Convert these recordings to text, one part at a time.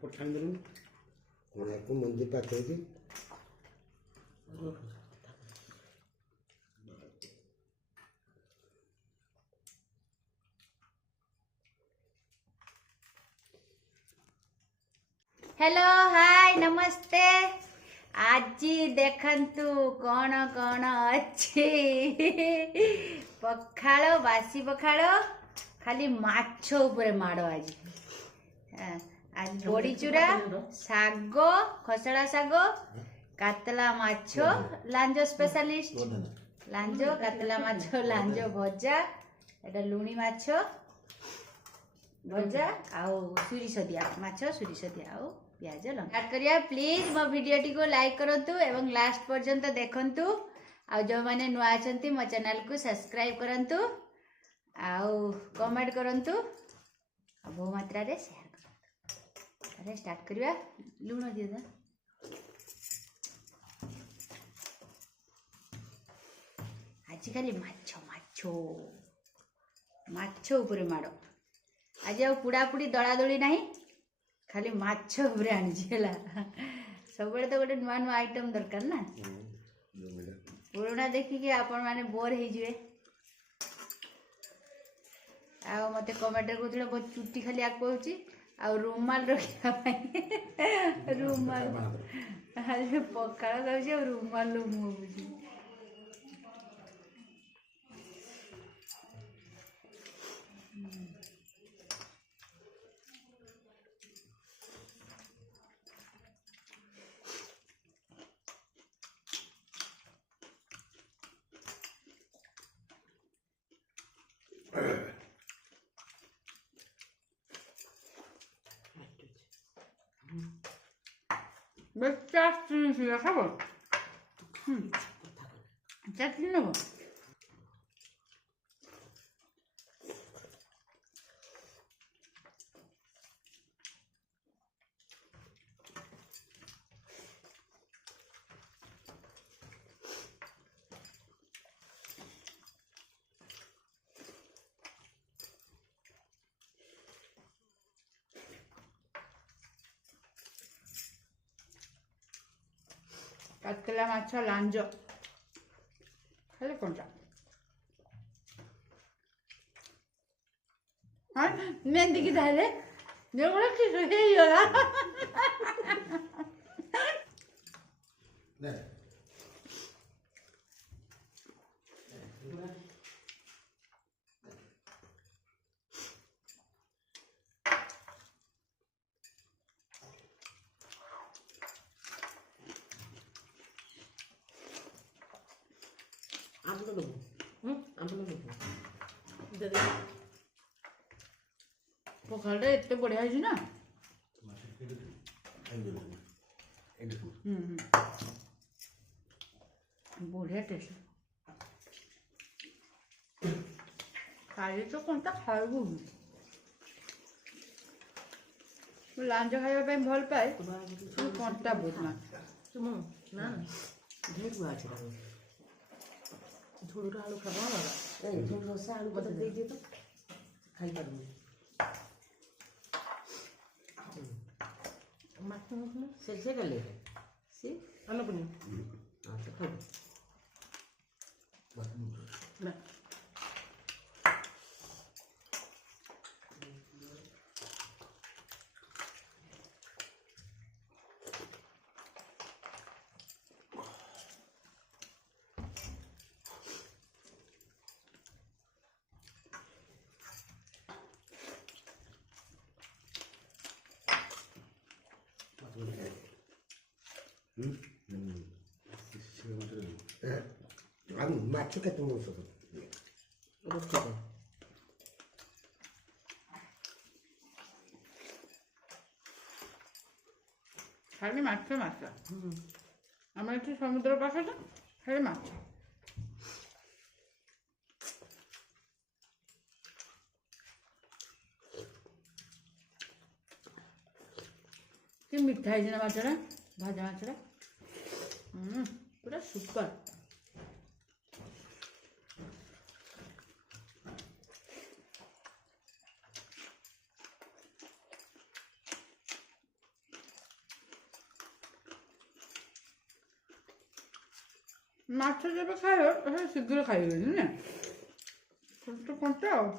ପଠାଇ ଦେଲୁ କୋଣାର୍କ ମନ୍ଦିର ପାଖରେ हेलो हाय नमस्ते आज देखंतु कौन कौन अच्छी पखाड़ बासी पखाड़ खाली माछ ऊपर माड़ आज आज बड़ी चूरा साग खसड़ा साग कातला माछ लांजो स्पेशलिस्ट लांजो कातला माछ लांजो भजा एटा लुणी माछ भजा आउ सुरिस दिया माछ सुरिस दिया आउ प्याज लंका करिया प्लीज मो वीडियो टी को लाइक करंतु एवं लास्ट पर्यंत देखंतु आ जो माने नुआ अछंती मो चैनल को सब्सक्राइब करंतु आउ कमेंट करंतु आ बहु मात्रा रे शेयर करंतु अरे स्टार्ट करिया लूण दियो दा आज खाली माछ माछ माछ ऊपर माड़ो आज आ पुड़ा पुड़ी दला दली नहीं खाली माछ ऊपर आनी सब तो गोटे नुआ नुआ आइटम दरकार ना पुराना देखिए आपण माने बोर हो जाए आ मते कमेंट कहते बहुत चुट्टी खाली आक पाऊँ आ रुमाल रखा रुमाल पखाड़ खाऊँ रुमाल मुझे चटनी खाब चटनी नब कातला माछ लांजो खाली कंचा हाँ मेहंदी की धारे जो बड़ा किस है ये वाला पखाड़ा एत बढ़िया है ना बढ़िया टेस्ट खाई तो कौन खाइबू लांज खाइबा भल पाए कंटा बहुत ना झोड़ा आलू खावा झोड़ा आलू बदल दे दिए तो खाई पारूँ से गले से अन्नपूर्णी अच्छा खाओ ना माछ के तुम सब खाली माछ माछ आम ये समुद्र पाखे खाली माछ कि मीठा है ना माछरा भाजा माछरा पूरा सुपर ମାଛ ଯେବେ ଖାଇବ ସେ ଶୀଘ୍ର ଖାଇବେନି ନା ଛୋଟ କଣ୍ଟା ଆଉ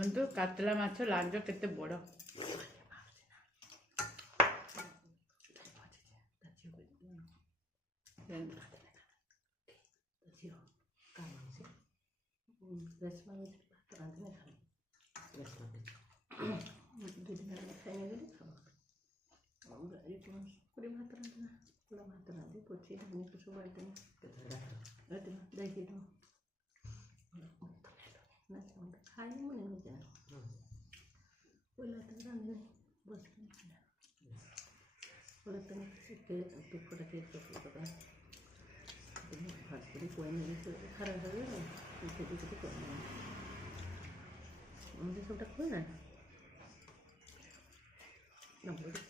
ଦେଖନ୍ତୁ କାତଲା ମାଛ ଲାଞ୍ଜ କେତେ ବଡ଼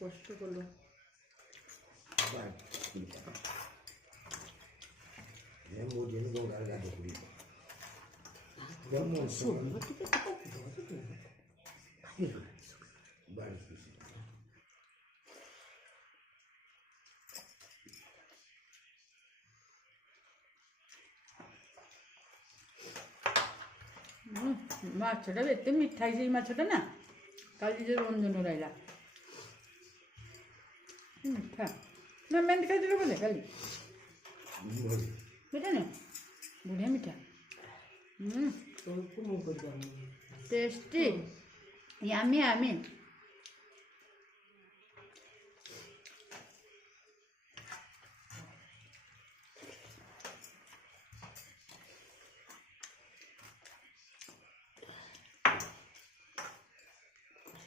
কষ্ট করলো 모지는 건가를 가지고 우리 말할 수 있어. ମାଛଟା ଏତେ ମିଠା ହେଇଛି ଏଇ ମାଛଟା ନା କାଲି ଯେ ରଞ୍ଜନ ରହିଲା ମିଠା ନା ମେନ୍ ଖାଇଥିଲୁ ବୋଧେ କାଲି ମିଠା ନା ବଢ଼ିଆ ମିଠା टेस्टी यम्मी यम्मी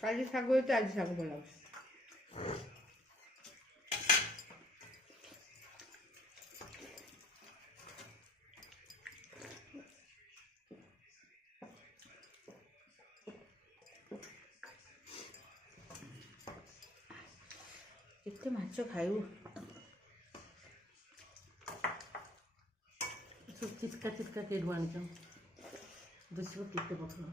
काली शाग तो आज शाग भल କେତେ ମାଛ ଖାଇବୁ ସବୁ ଚିତ୍କା ଚିତ୍କା କେଠୁ ଆଣିଛ ଦେଖିବ କେତେ ପଥର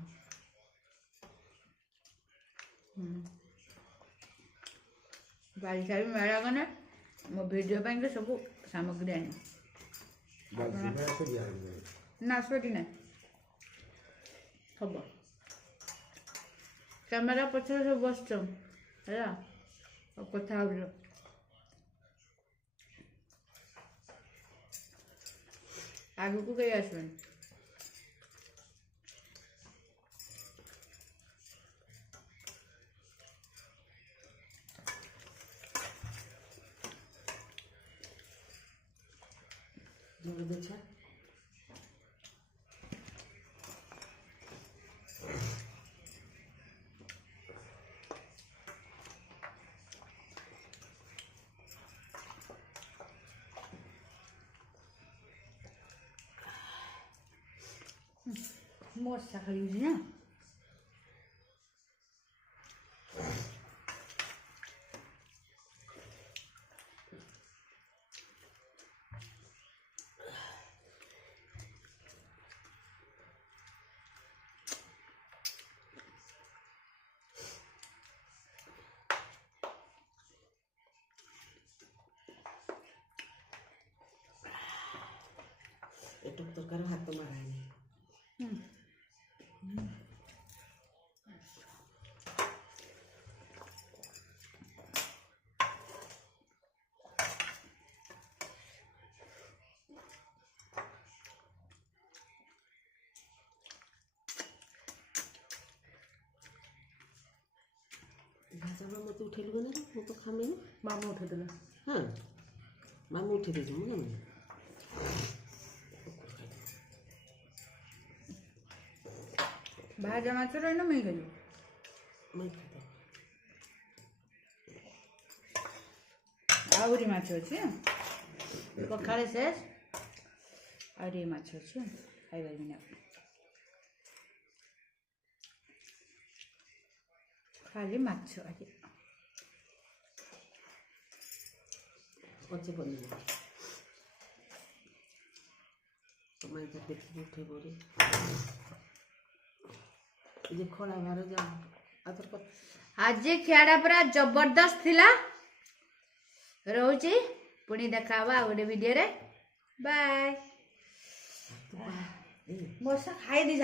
ବାରିଶା ବି ମେଳା ଗନେ ମୋ ଭିଡ଼ିଓ ପାଇଁ ତ ସବୁ ସାମଗ୍ରୀ ଆଣି ନା ସେଠି ନାହିଁ ହବ କ୍ୟାମେରା ପଛରେ ସବୁ ବସିଛ ହେଲା କଥା ହଉଛ ଆଗକୁ କେହି ଆସିବନି ଦେଖିବା ମଶା ଖାଇଛି ନା ଏଟୁ ତରକାରୀ ହାତ ମାରାନି ଭାଷା ମତେ ଉଠେଇଲୁ ନା ମୁଁ ତ ଖାମିନି ମାମା ଉଠେଇଦେଲା ହଁ ମାମା ଉଠେଇ ଦେଇଛୁ ମୁଁ ନା ଭାଜା ମାଛ ରହିନ ମୁଇଁ ଖାଇବି मैं खाता आउरी माछ अच्छे पखाड़े शेष आउरी माछ अच्छे खाइबार बिना खाली माछ आज अच्छे बनी मैं इधर देखी उठे बोरी ये खड़ा बाहर जा आज खियाड़ा पूरा जबरदस्त थिला रोची पुणी देखावा गोटे वीडियो रे बाय मोसा खाई दी